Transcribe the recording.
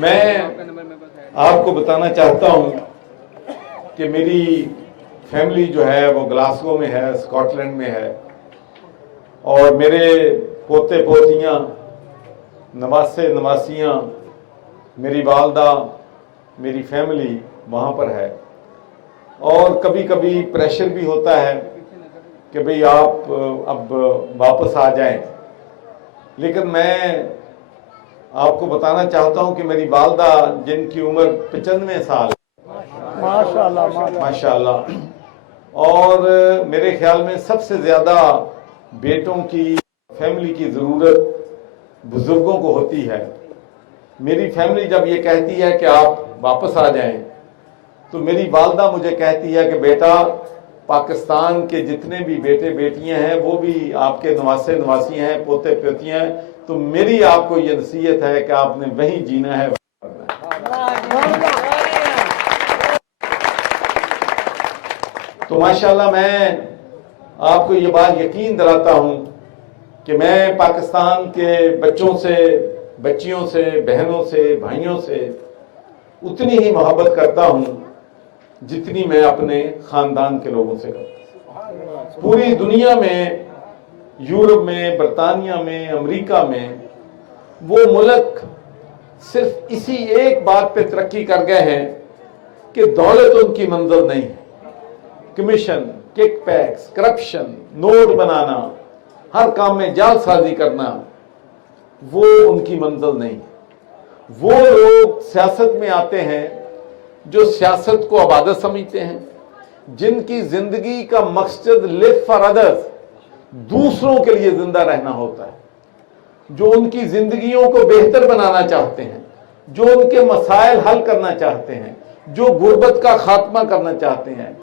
میں آپ کو بتانا چاہتا ہوں کہ میری فیملی جو ہے وہ گلاسگو میں ہے، اسکاٹ لینڈ میں ہے، اور میرے پوتے پوتیاں، نواسے نواسیاں، میری والدہ، میری فیملی وہاں پر ہے۔ اور کبھی کبھی پریشر بھی ہوتا ہے کہ بھئی آپ اب واپس آ جائیں، لیکن میں آپ کو بتانا چاہتا ہوں کہ میری والدہ، جن کی عمر 95 سال ماشاءاللہ، اور میرے خیال میں سب سے زیادہ بیٹوں کی فیملی کی ضرورت بزرگوں کو ہوتی ہے۔ میری فیملی جب یہ کہتی ہے کہ آپ واپس آ جائیں تو میری والدہ مجھے کہتی ہے کہ بیٹا، پاکستان کے جتنے بھی بیٹے بیٹیاں ہیں وہ بھی آپ کے نواسے نواسی ہیں، پوتے پوتیاں ہیں، تو میری آپ کو یہ نصیحت ہے کہ آپ نے وہیں جینا ہے۔ تو ماشاءاللہ میں آپ کو یہ بات یقین دلاتا ہوں کہ میں پاکستان کے بچوں سے، بچیوں سے، بہنوں سے، بھائیوں سے اتنی ہی محبت کرتا ہوں جتنی میں اپنے خاندان کے لوگوں سے کرتا ہوں۔ پوری دنیا میں، یورپ میں، برطانیہ میں، امریکہ میں، وہ ملک صرف اسی ایک بات پہ ترقی کر گئے ہیں کہ دولت ان کی منزل نہیں ہے۔ Commission, kickbacks, corruption, note بنانا، ہر کام میں جعل سازی کرنا، وہ ان کی منزل نہیں۔ وہ لوگ سیاست میں آتے ہیں جو سیاست کو عبادت سمجھتے ہیں، جن کی زندگی کا مقصد live for others، دوسروں کے لیے زندہ رہنا ہوتا ہے، جو ان کی زندگیوں کو بہتر بنانا چاہتے ہیں، جو ان کے مسائل حل کرنا چاہتے ہیں، جو غربت کا خاتمہ کرنا چاہتے ہیں۔